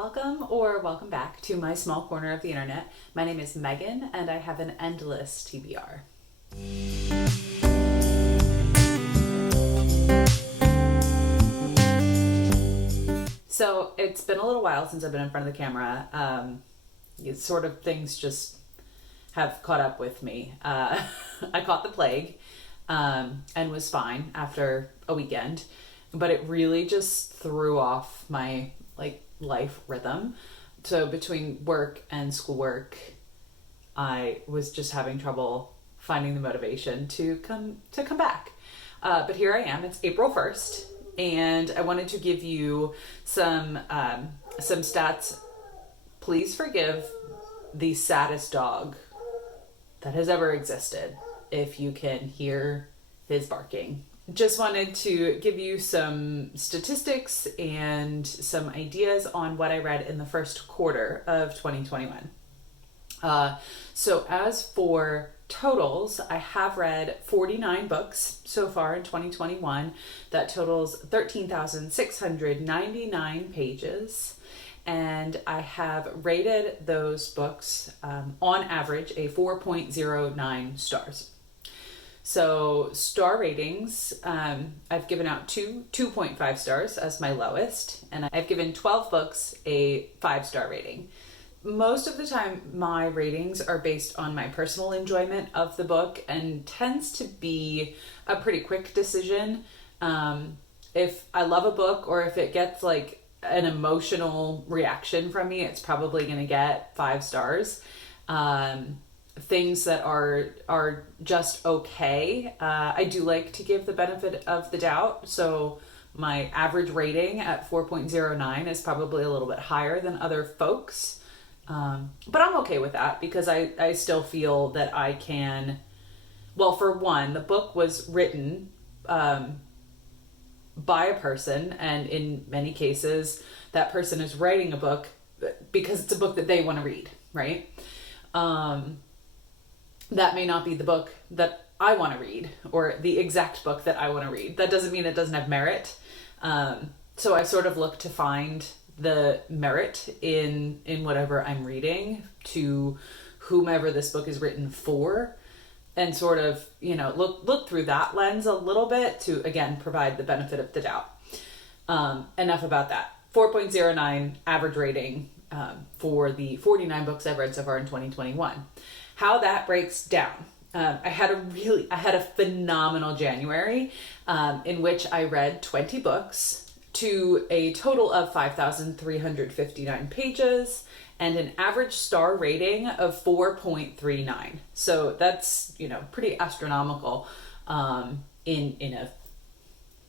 welcome or welcome back to my small corner of the internet. My name is Megan and I have an endless TBR. So it's been a little while since I've been in front of the camera. Things just have caught up with me. I caught the plague and was fine after a weekend, but it really just threw off my life rhythm. So between work and schoolwork, I was just having trouble finding the motivation to come back. But here I am. It's April 1st, and I wanted to give you some stats. Please forgive the saddest dog that has ever existed if you can hear his barking. Just wanted to give you some statistics and some ideas on what I read in the first quarter of 2021. So as for totals, I have read 49 books so far in 2021. That totals 13,699 pages. And I have rated those books on average a 4.09 stars. So star ratings, I've given out 2.5 stars as my lowest, and I've given 12 books a 5-star rating. Most of the time, my ratings are based on my personal enjoyment of the book and tends to be a pretty quick decision. If I love a book or if it gets an emotional reaction from me, it's probably going to get 5 stars. Things that are just okay, I do like to give the benefit of the doubt. So my average rating at 4.09 is probably a little bit higher than other folks. But I'm okay with that because I still feel that I can, well, for one, the book was written by a person, and in many cases, that person is writing a book because it's a book that they want to read, right? That may not be the book that I want to read or the exact book that I want to read. That doesn't mean it doesn't have merit. So I sort of look to find the merit in whatever I'm reading to whomever this book is written for, and sort of, look through that lens a little bit to, again, provide the benefit of the doubt. Enough about that. 4.09 average rating for the 49 books I've read so far in 2021. How that breaks down. I had a phenomenal January in which I read 20 books to a total of 5,359 pages and an average star rating of 4.39. So that's, pretty astronomical in a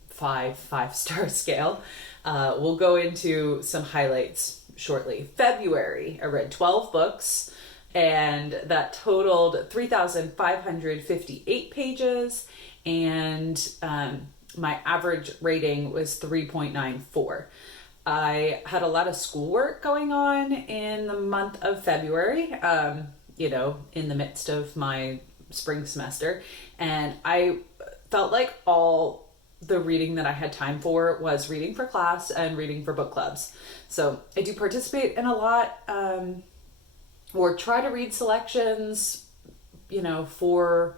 five-star scale. We'll go into some highlights shortly. February, I read 12 books, and that totaled 3,558 pages, and my average rating was 3.94. I had a lot of schoolwork going on in the month of February, in the midst of my spring semester, and I felt like all the reading that I had time for was reading for class and reading for book clubs. So I do participate in a lot, or try to read selections, for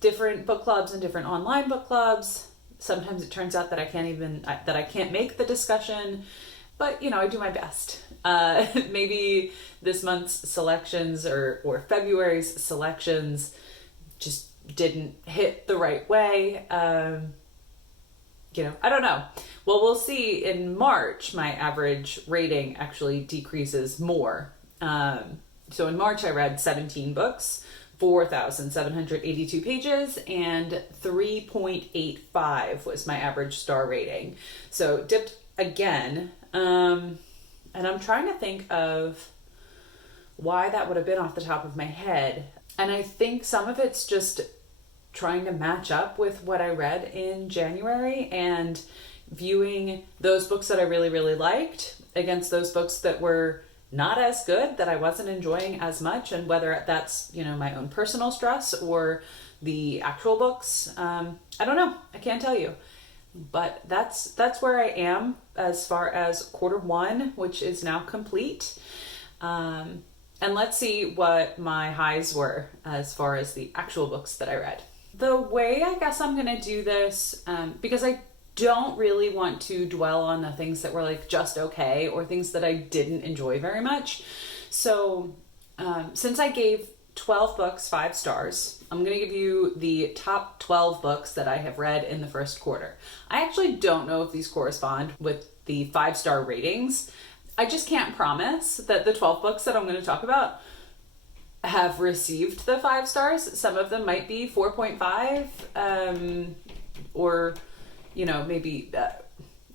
different book clubs and different online book clubs. Sometimes it turns out that I can't make the discussion, but I do my best. Maybe this month's selections or February's selections just didn't hit the right way. I don't know. Well, we'll see. In March, my average rating actually decreases more. So in March, I read 17 books, 4,782 pages, and 3.85 was my average star rating. So dipped again. And I'm trying to think of why that would have been off the top of my head. And I think some of it's just trying to match up with what I read in January and viewing those books that I really, really liked against those books that were not as good, that I wasn't enjoying as much, and whether that's, my own personal stress or the actual books. I don't know. I can't tell you. But that's where I am as far as quarter one, which is now complete. And let's see what my highs were as far as the actual books that I read. The way I guess I'm going to do this, because I don't really want to dwell on the things that were like just okay or things that I didn't enjoy very much. So since I gave 12 books 5 stars, I'm going to give you the top 12 books that I have read in the first quarter. I actually don't know if these correspond with the 5-star ratings. I just can't promise that the 12 books that I'm going to talk about have received the 5 stars. Some of them might be 4.5, or, you know, maybe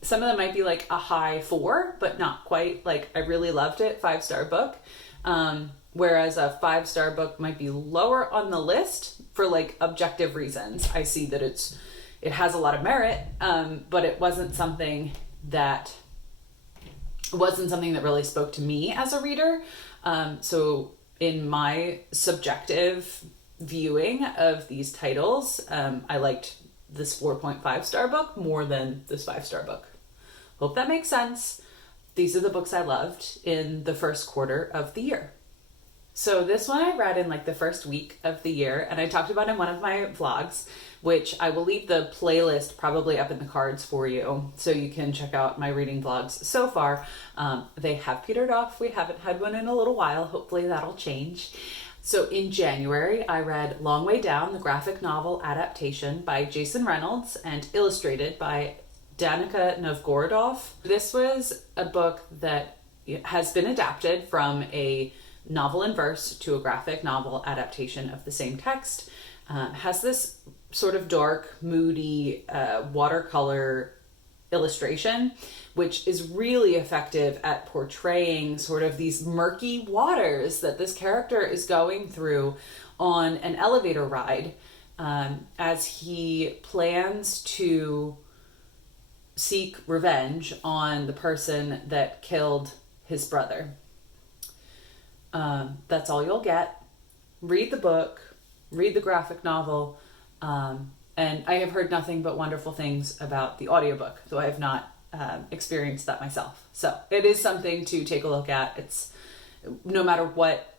some of them might be like a high 4, but not quite like I really loved it, 5-star book. Whereas a 5-star book might be lower on the list for like objective reasons. I see that it has a lot of merit, but it wasn't something that really spoke to me as a reader. So in my subjective viewing of these titles, I liked this 4.5-star book more than this 5-star book. Hope that makes sense. These are the books I loved in the first quarter of the year. So this one I read in like the first week of the year, and I talked about in one of my vlogs, which I will leave the playlist probably up in the cards for you, so you can check out my reading vlogs so far. They have petered off. We haven't had one in a little while. Hopefully that'll change. So in January, I read Long Way Down, the graphic novel adaptation by Jason Reynolds and illustrated by Danica Novgorodov. This was a book that has been adapted from a novel in verse to a graphic novel adaptation of the same text. Has this sort of dark, moody watercolor illustration, which is really effective at portraying sort of these murky waters that this character is going through on an elevator ride, as he plans to seek revenge on the person that killed his brother. That's all you'll get. Read the book, read the graphic novel, and I have heard nothing but wonderful things about the audiobook, though I have not experienced that myself. So it is something to take a look at. It's no matter what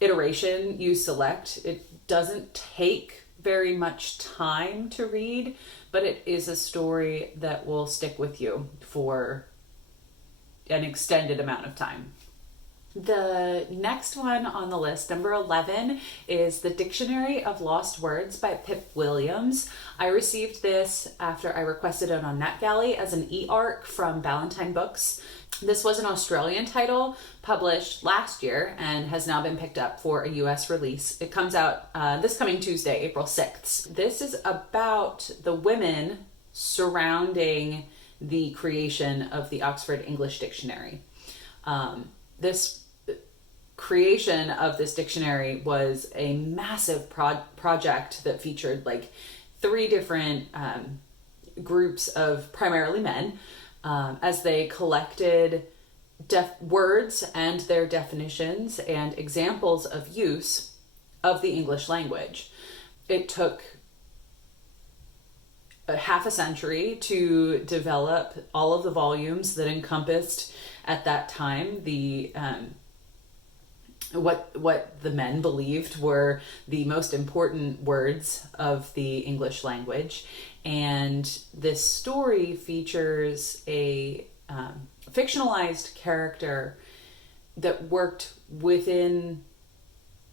iteration you select, it doesn't take very much time to read, but it is a story that will stick with you for an extended amount of time. The next one on the list, number 11, is The Dictionary of Lost Words by Pip Williams. I received this after I requested it on NetGalley as an e-arc from Ballantine Books. This was an Australian title published last year and has now been picked up for a US release. It comes out this coming Tuesday, April 6th. This is about the women surrounding the creation of the Oxford English Dictionary. This creation of this dictionary was a massive project that featured like 3 different groups of primarily men, as they collected words and their definitions and examples of use of the English language. It took a half a century to develop all of the volumes that encompassed at that time the what the men believed were the most important words of the English language. And this story features a fictionalized character that worked within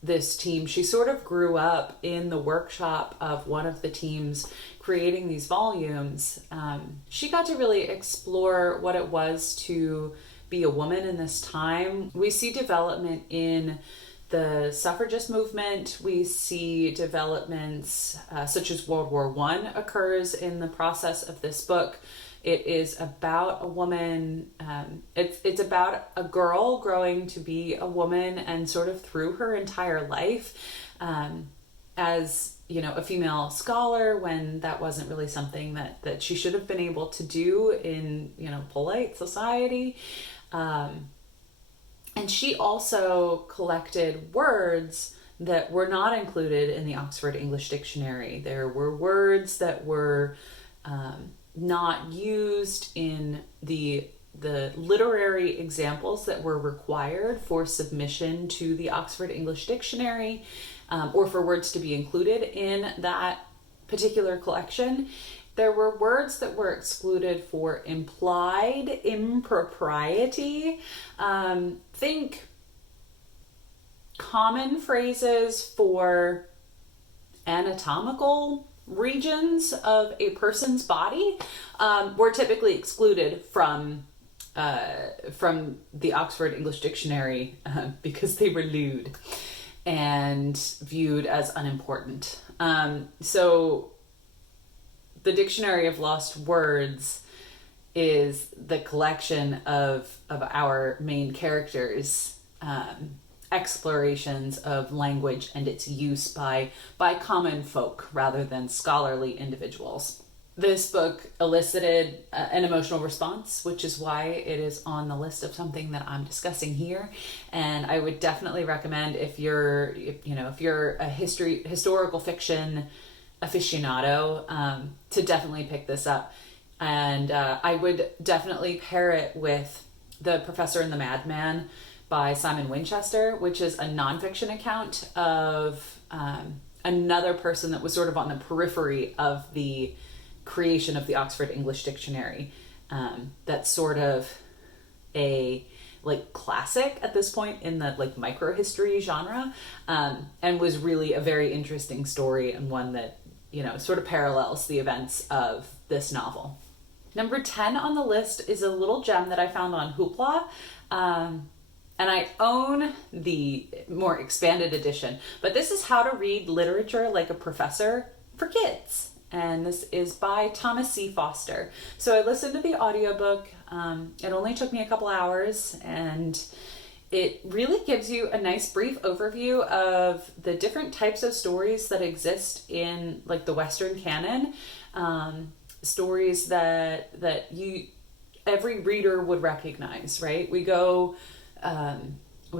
this team. She sort of grew up in the workshop of one of the teams creating these volumes. She got to really explore what it was to be a woman in this time. We see development in the suffragist movement. We see developments such as World War I occurs in the process of this book. It is about a woman, it's about a girl growing to be a woman and sort of through her entire life as, you know, a female scholar, when that wasn't really something that she should have been able to do in, you know, polite society. And she also collected words that were not included in the Oxford English Dictionary. There were words that were not used in the literary examples that were required for submission to the Oxford English Dictionary, or for words to be included in that particular collection. There were words that were excluded for implied impropriety. Think common phrases for anatomical regions of a person's body were typically excluded from the Oxford English Dictionary because they were lewd and viewed as unimportant. So the Dictionary of Lost Words is the collection of our main characters' explorations of language and its use by common folk rather than scholarly individuals. This book elicited an emotional response, which is why it is on the list of something that I'm discussing here. And I would definitely recommend, if you're a historical fiction aficionado, to definitely pick this up. And I would definitely pair it with The Professor and the Madman by Simon Winchester, which is a nonfiction account of another person that was sort of on the periphery of the creation of the Oxford English Dictionary. That's sort of a classic at this point in the microhistory genre, and was really a very interesting story, and one that sort of parallels the events of this novel. Number 10 on the list is a little gem that I found on Hoopla, and I own the more expanded edition, but this is How to Read Literature Like a Professor for Kids. And this is by Thomas C. Foster. So I listened to the audiobook. It only took me a couple hours, and it really gives you a nice brief overview of the different types of stories that exist in the Western canon. Stories that every reader would recognize, right? We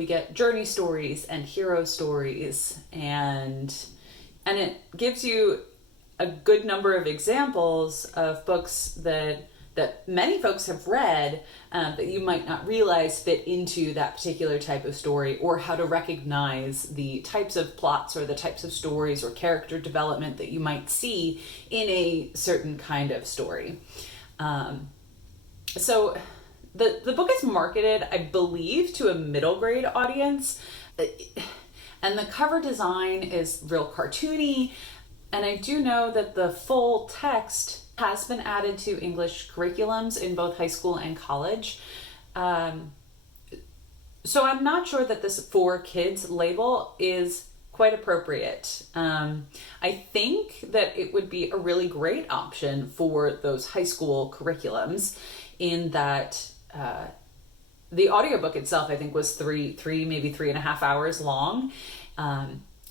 get journey stories and hero stories, and it gives you a good number of examples of books that many folks have read, that you might not realize fit into that particular type of story, or how to recognize the types of plots or the types of stories or character development that you might see in a certain kind of story. So the book is marketed, I believe, to a middle grade audience, and the cover design is real cartoony. And I do know that the full text has been added to English curriculums in both high school and college. So I'm not sure that this for kids label is quite appropriate. I think that it would be a really great option for those high school curriculums, in that the audiobook itself, I think, was maybe 3.5 hours long.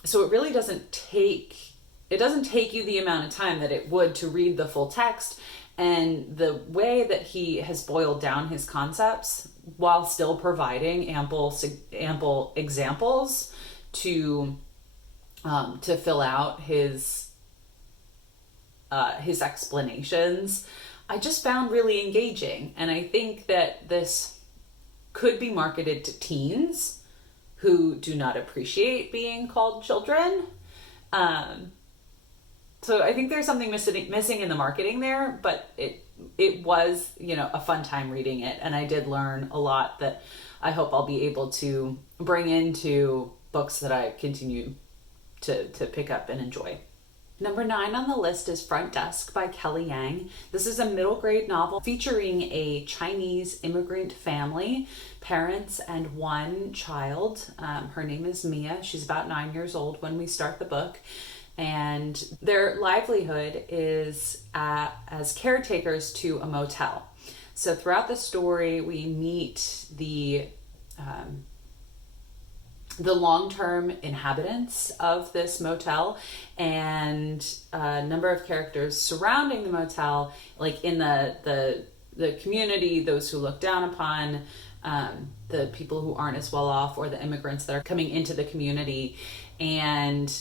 So it really doesn't take you the amount of time that it would to read the full text, and the way that he has boiled down his concepts while still providing ample examples to fill out his explanations, I just found really engaging. And I think that this could be marketed to teens who do not appreciate being called children. So I think there's something missing in the marketing there, but it was, a fun time reading it. And I did learn a lot that I hope I'll be able to bring into books that I continue to pick up and enjoy. Number 9 on the list is Front Desk by Kelly Yang. This is a middle grade novel featuring a Chinese immigrant family, parents, and one child. Her name is Mia. She's about 9 years old when we start the book. And their livelihood is as caretakers to a motel. So throughout the story, we meet the long-term inhabitants of this motel, and a number of characters surrounding the motel, in the community, those who look down upon the people who aren't as well off, or the immigrants that are coming into the community, and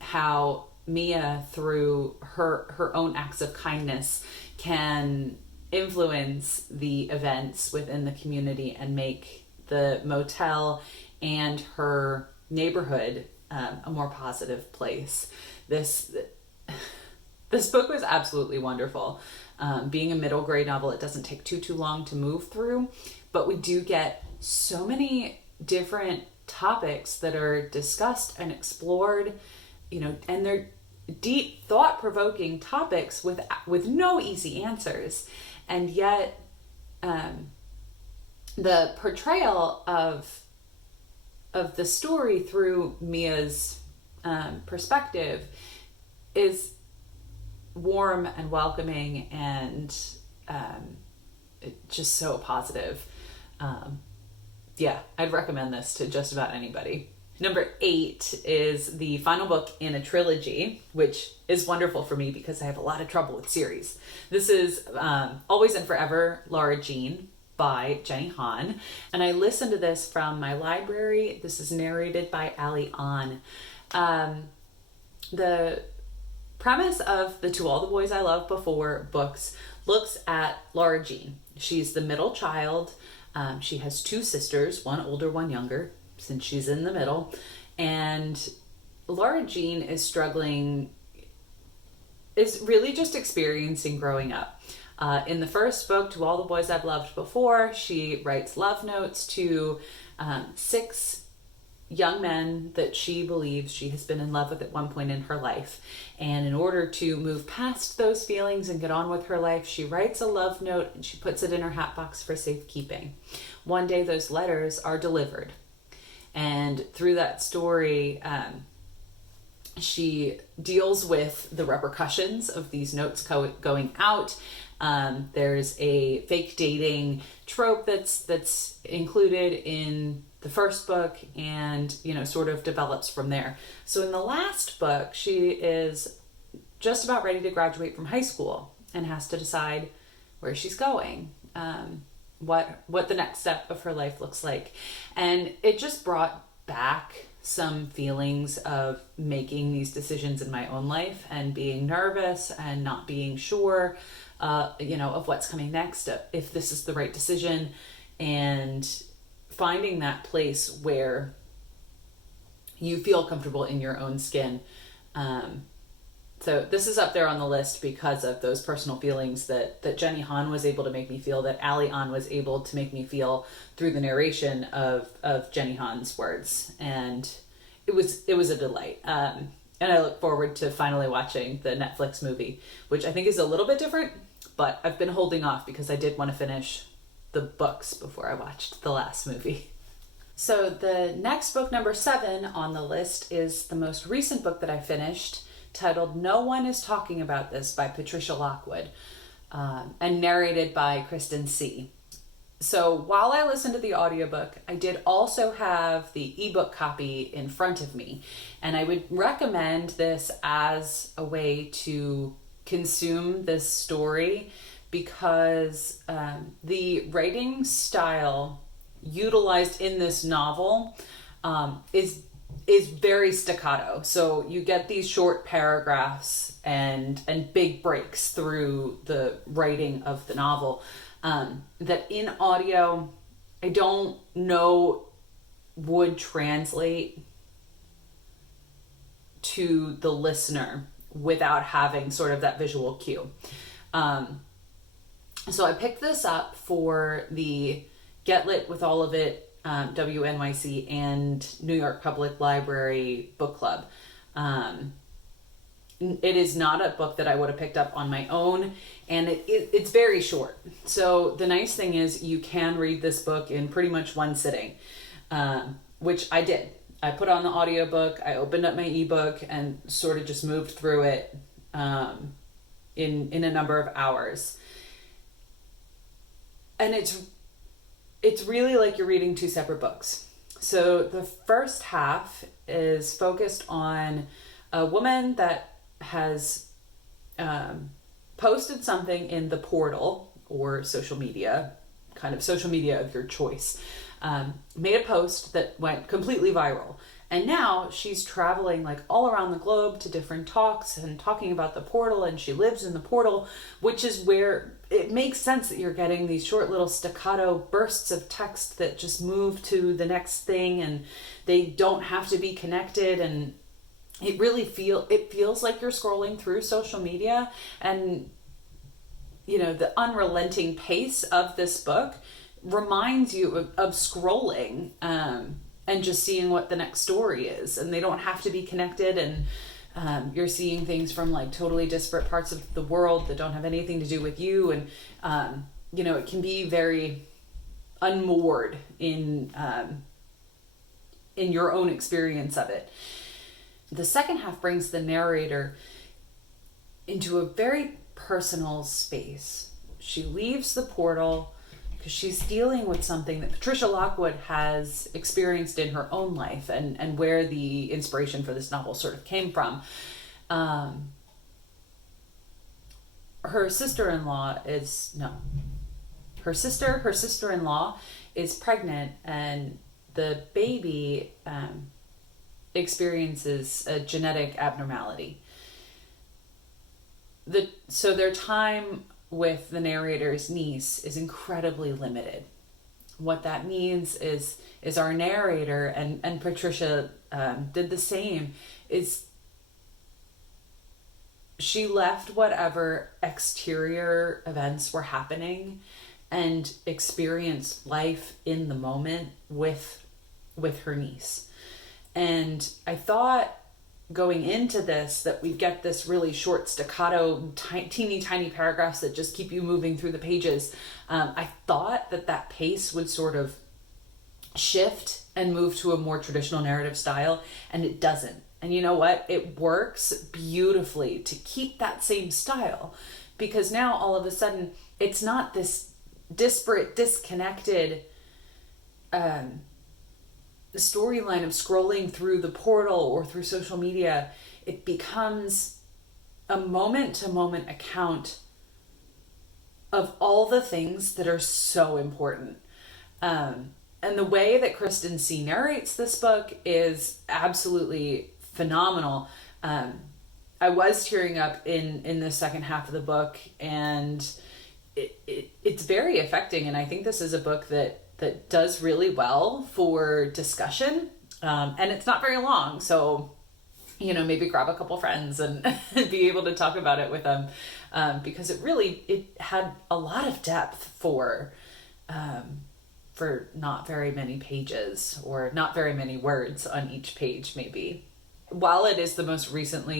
how Mia, through her own acts of kindness, can influence the events within the community and make the motel and her neighborhood a more positive place. This book was absolutely wonderful. Being a middle grade novel, it doesn't take too long to move through, but we do get so many different topics that are discussed and explored, and they're deep, thought-provoking topics with no easy answers. And yet, the portrayal of the story through Mia's perspective is warm and welcoming and just so positive. I'd recommend this to just about anybody. Number 8 is the final book in a trilogy, which is wonderful for me because I have a lot of trouble with series. This is Always and Forever, Lara Jean by Jenny Han. And I listened to this from my library. This is narrated by Ali An. The premise of the To All the Boys I Loved Before books looks at Lara Jean. She's the middle child. She has 2 sisters, one older, one younger, since she's in the middle. And Lara Jean is really just experiencing growing up. In the first book, To All the Boys I've Loved Before, she writes love notes to 6 young men that she believes she has been in love with at one point in her life. And in order to move past those feelings and get on with her life, she writes a love note and she puts it in her hat box for safekeeping. One day those letters are delivered. And through that story, she deals with the repercussions of these notes going out. There's a fake dating trope that's included in the first book and, sort of develops from there. So in the last book, she is just about ready to graduate from high school and has to decide where she's going, what the next step of her life looks like. And it just brought back some feelings of making these decisions in my own life and being nervous and not being sure, of what's coming next, if this is the right decision, and finding that place where you feel comfortable in your own skin. So this is up there on the list because of those personal feelings that Jenny Han was able to make me feel, that Ali An was able to make me feel through the narration of Jenny Han's words. And it was a delight. And I look forward to finally watching the Netflix movie, which I think is a little bit different, but I've been holding off because I did want to finish the books before I watched the last movie. So the next book, number 7 on the list, is the most recent book that I finished, titled No One Is Talking About This by Patricia Lockwood, and narrated by Kristen C. So while I listened to the audiobook, I did also have the ebook copy in front of me, and I would recommend this as a way to consume this story because the writing style utilized in this novel is very staccato. So you get these short paragraphs and big breaks through the writing of the novel that in audio I don't know would translate to the listener without having sort of that visual cue. So I picked this up for the Get Lit with All of It, WNYC and New York Public Library book club. It is not a book that I would have picked up on my own, and it's very short. So the nice thing is you can read this book in pretty much one sitting, which I did. I put on the audiobook, I opened up my ebook and sort of just moved through it in a number of hours. And it's really like you're reading 2 separate books. So the first half is focused on a woman that has posted something in the portal or social media, kind of social media of your choice, made a post that went completely viral. And now she's traveling like all around the globe to different talks and talking about the portal, and she lives in the portal, which is where it makes sense that you're getting these short little staccato bursts of text that just move to the next thing, and they don't have to be connected. And it really feels like you're scrolling through social media. And the unrelenting pace of this book reminds you of scrolling, and just seeing what the next story is, and they don't have to be connected. And you're seeing things from like totally disparate parts of the world that don't have anything to do with you. And it can be very unmoored in your own experience of it. The second half brings the narrator into a very personal space. She leaves the portal because she's dealing with something that Patricia Lockwood has experienced in her own life, and where the inspiration for this novel sort of came from. Her sister-in-law is pregnant, and the baby experiences a genetic abnormality. So their time with the narrator's niece is incredibly limited. What that means is our narrator, and Patricia did the same, is she left whatever exterior events were happening and experienced life in the moment with her niece. And I thought, going into this, that we'd get this really short staccato, teeny tiny paragraphs that just keep you moving through the pages. I thought that pace would sort of shift and move to a more traditional narrative style, and it doesn't. And you know what? It works beautifully to keep that same style, because now all of a sudden it's not this disparate, disconnected the storyline of scrolling through the portal or through social media. It becomes a moment-to-moment account of all the things that are so important. And the way that Kristen C. narrates this book is absolutely phenomenal. I was tearing up in the second half of the book, and it's very affecting. And I think this is a book that does really well for discussion. And it's not very long, so maybe grab a couple friends and be able to talk about it with them, because it had a lot of depth for not very many pages, or not very many words on each page, maybe. While it is the most recent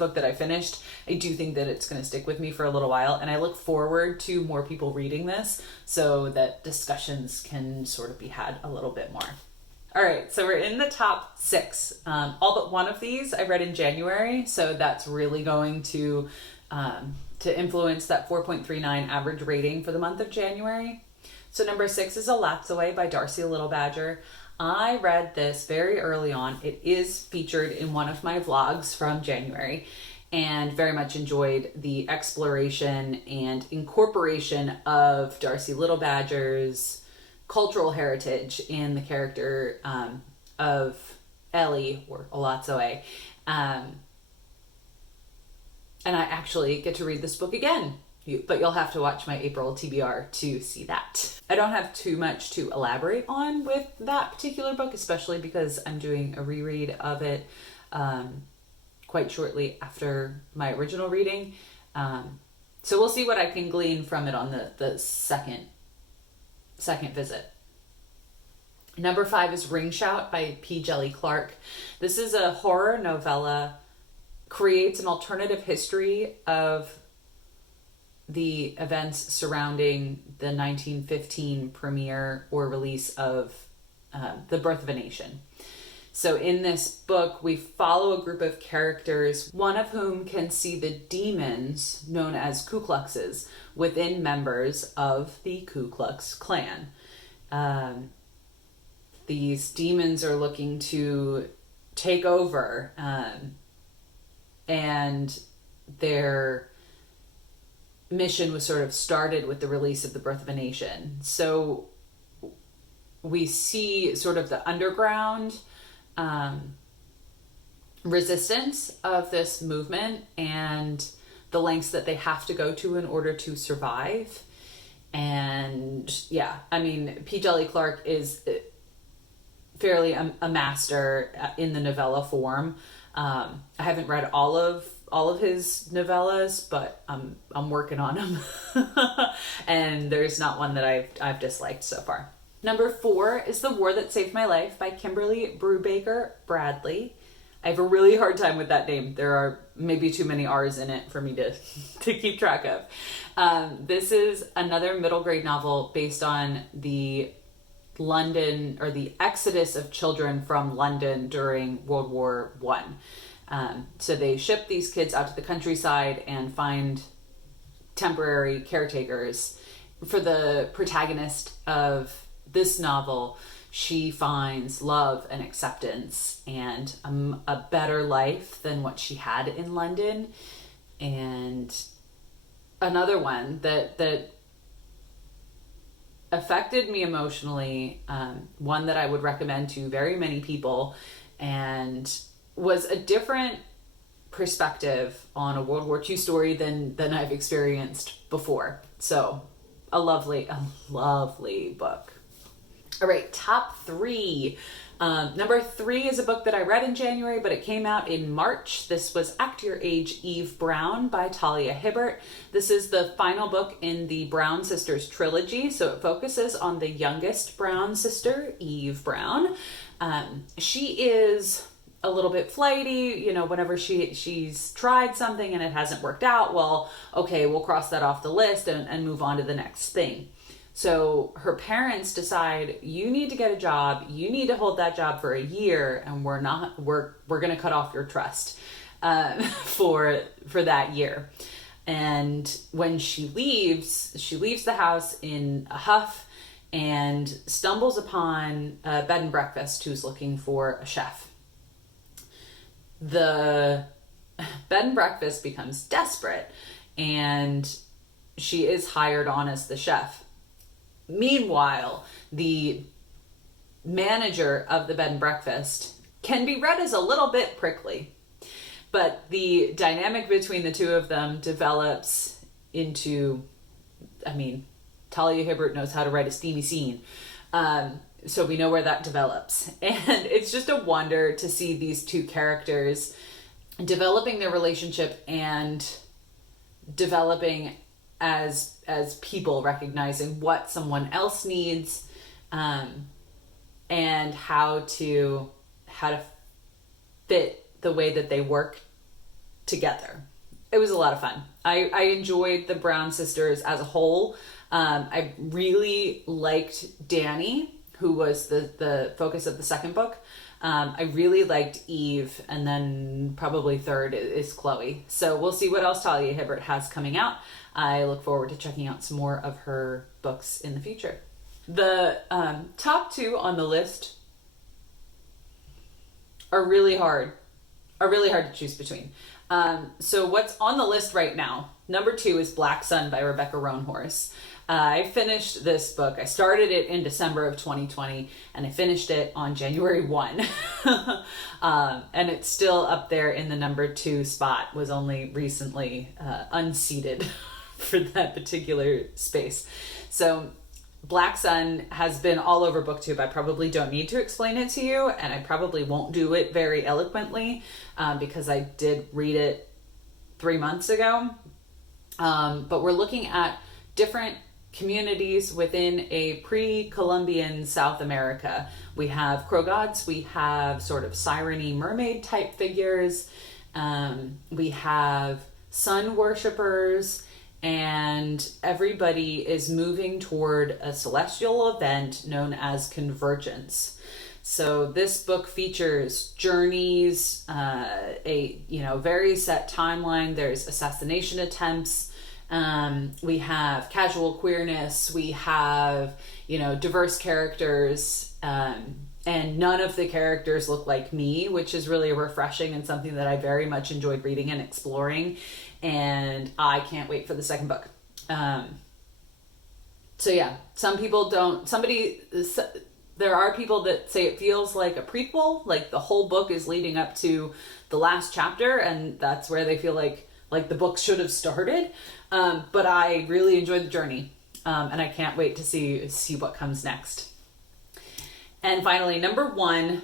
book that I finished, I do think that it's going to stick with me for a little while, and I look forward to more people reading this so that discussions can sort of be had a little bit more. All right, so we're in the top 6. All but one of these I read in January, so that's really going to influence that 4.39 average rating for the month of January. So number 6 is A Lat's Away by Darcy Little Badger. I read this very early on. It is featured in one of my vlogs from January, and very much enjoyed the exploration and incorporation of Darcy Little Badger's cultural heritage in the character of Ellie, or A Lat's Away. And I actually get to read this book again, but you'll have to watch my April TBR to see that. I don't have too much to elaborate on with that particular book, especially because I'm doing a reread of it quite shortly after my original reading. So we'll see what I can glean from it on the second visit. Number 5 is Ring Shout by P. Jelly Clark. This is a horror novella, creates an alternative history of the events surrounding the 1915 premiere or release of The Birth of a Nation. So in this book, we follow a group of characters, one of whom can see the demons known as Ku Kluxes within members of the Ku Klux Klan. These demons are looking to take over, and their mission was sort of started with the release of The Birth of a Nation. So we see sort of the underground resistance of this movement and the lengths that they have to go to in order to survive. And yeah, I mean, P. Djeli Clark is fairly a master in the novella form. I haven't read all of his novellas, but I'm working on them. And there's not one that I've disliked so far. Number 4 is The War That Saved My Life by Kimberly Brubaker Bradley. I have a really hard time with that name. There are maybe too many R's in it for me to keep track of. This is another middle grade novel based on the London, or the exodus of children from London during World War I. So they ship these kids out to the countryside and find temporary caretakers. For the protagonist of this novel, she finds love and acceptance and a better life than what she had in London. And another one that affected me emotionally, one that I would recommend to very many people, and was a different perspective on a World War II story than I've experienced before. So a lovely book. All right, top 3. Number 3 is a book that I read in January, but it came out in March. This was Act Your Age, Eve Brown by Talia Hibbert. This is the final book in the Brown sisters trilogy, so it focuses on the youngest Brown sister, Eve Brown. She is a little bit flighty, you know, whenever she's tried something and it hasn't worked out, well, okay, we'll cross that off the list and move on to the next thing. So her parents decide, you need to get a job, you need to hold that job for a year, and we're going to cut off your trust for that year. And when she leaves the house in a huff and stumbles upon a bed and breakfast who's looking for a chef. The bed and breakfast becomes desperate, and she is hired on as the chef. Meanwhile, the manager of the bed and breakfast can be read as a little bit prickly, but the dynamic between the two of them develops into, I mean, Talia Hibbert knows how to write a steamy scene. So we know where that develops. And it's just a wonder to see these two characters developing their relationship and developing as people, recognizing what someone else needs, and how to fit the way that they work together. It was a lot of fun. I enjoyed the Brown sisters as a whole. I really liked Danny, who was the focus of the second book. I really liked Eve, and then probably third is Chloe. So we'll see what else Talia Hibbert has coming out. I look forward to checking out some more of her books in the future. The top 2 on the list are really hard to choose between. So what's on the list right now, number 2 is Black Sun by Rebecca Roanhorse. I finished this book. I started it in December of 2020, and I finished it on January 1. And it's still up there in the number 2 spot, was only recently unseated for that particular space. So Black Sun has been all over BookTube. I probably don't need to explain it to you, and I probably won't do it very eloquently because I did read it 3 months ago. But we're looking at different communities within a pre-Columbian South America. We have crow gods, we have sort of siren-y mermaid type figures, we have sun worshippers, and everybody is moving toward a celestial event known as convergence. So this book features journeys, a very set timeline. There's assassination attempts. We have casual queerness. We have diverse characters, and none of the characters look like me, which is really refreshing and something that I very much enjoyed reading and exploring. And I can't wait for the second book. So yeah, some people don't. There are people that say it feels like a prequel, like the whole book is leading up to the last chapter, and that's where they feel like the book should have started. But I really enjoyed the journey, and I can't wait to see what comes next. And finally, number 1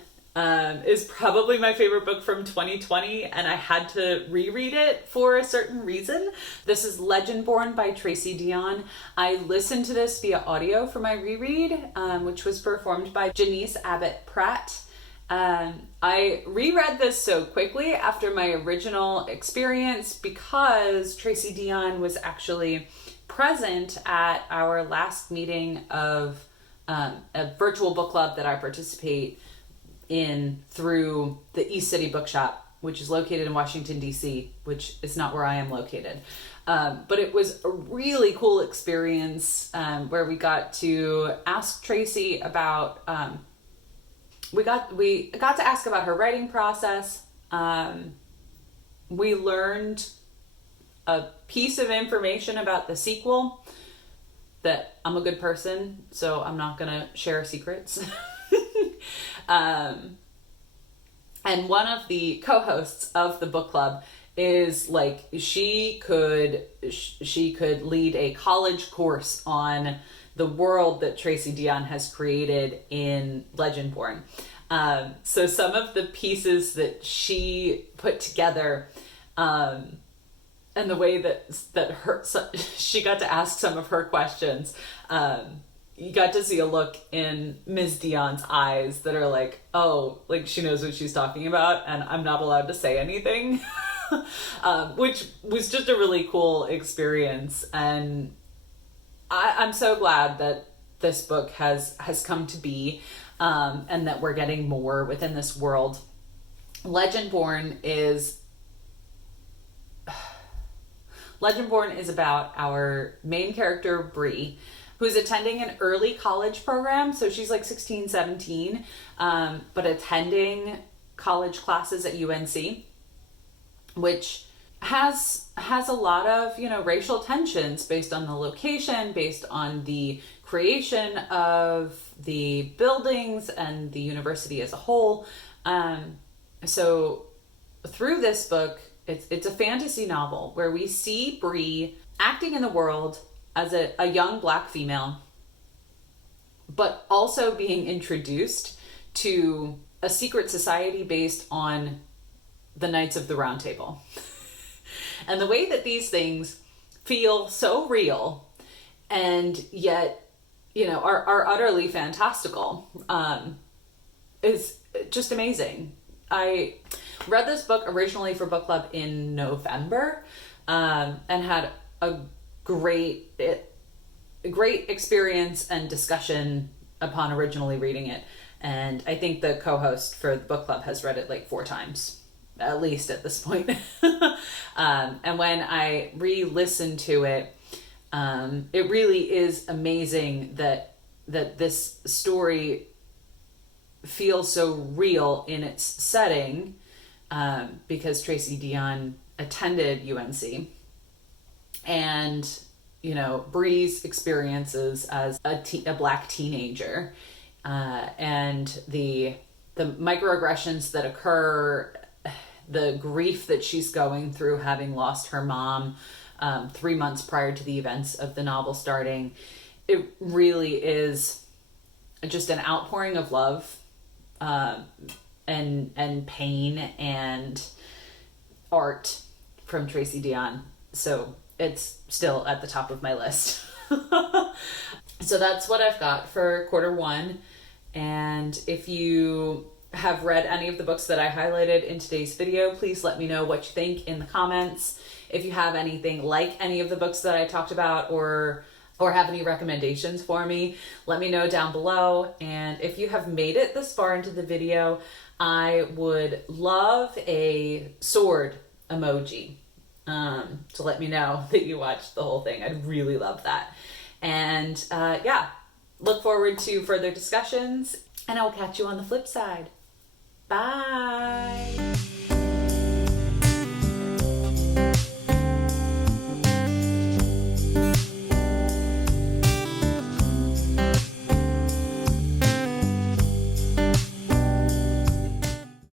is probably my favorite book from 2020, and I had to reread it for a certain reason. This is Legendborn by Tracy Deonn. I listened to this via audio for my reread, which was performed by Janice Abbott Pratt. I reread this so quickly after my original experience because Tracy Deonn was actually present at our last meeting of a virtual book club that I participate in through the East City Bookshop, which is located in Washington, D.C., which is not where I am located. But it was a really cool experience where we got to ask Tracy about, we got to ask about her writing process. We learned a piece of information about the sequel that I'm a good person, so I'm not going to share secrets. And one of the co-hosts of the book club is like, she could lead a college course on the world that Tracy Deonn has created in Legendborn. So some of the pieces that she put together, and the way she got to ask some of her questions, you got to see a look in Ms. Deonn's eyes that are like, oh, like she knows what she's talking about and I'm not allowed to say anything, which was just a really cool experience. And I'm so glad that this book has come to be, and that we're getting more within this world. Legendborn is about our main character, Bree, who's attending an early college program. So she's like 16, 17, but attending college classes at UNC, which has a lot of, racial tensions based on the location, based on the creation of the buildings and the university as a whole. So through this book, it's a fantasy novel where we see Bree acting in the world as a young Black female, but also being introduced to a secret society based on the Knights of the Round Table. And the way that these things feel so real and yet, are utterly fantastical, is just amazing. I read this book originally for book club in November, and had a great experience and discussion upon originally reading it. And I think the co-host for the book club has read it like 4 times, at least at this point. And when I re-listened to it, it really is amazing that this story feels so real in its setting, because Tracy Deonn attended UNC. And, Bree's experiences as a Black teenager, and the microaggressions that occur, the grief that she's going through having lost her mom 3 months prior to the events of the novel starting. It really is just an outpouring of love, and pain and art from Tracy Deonn. So it's still at the top of my list. So that's what I've got for quarter 1. And if you have read any of the books that I highlighted in today's video, please let me know what you think in the comments. If you have anything like any of the books that I talked about, or have any recommendations for me, let me know down below. And if you have made it this far into the video, I would love a sword emoji, to let me know that you watched the whole thing. I'd really love that. And look forward to further discussions, and I will catch you on the flip side. Bye.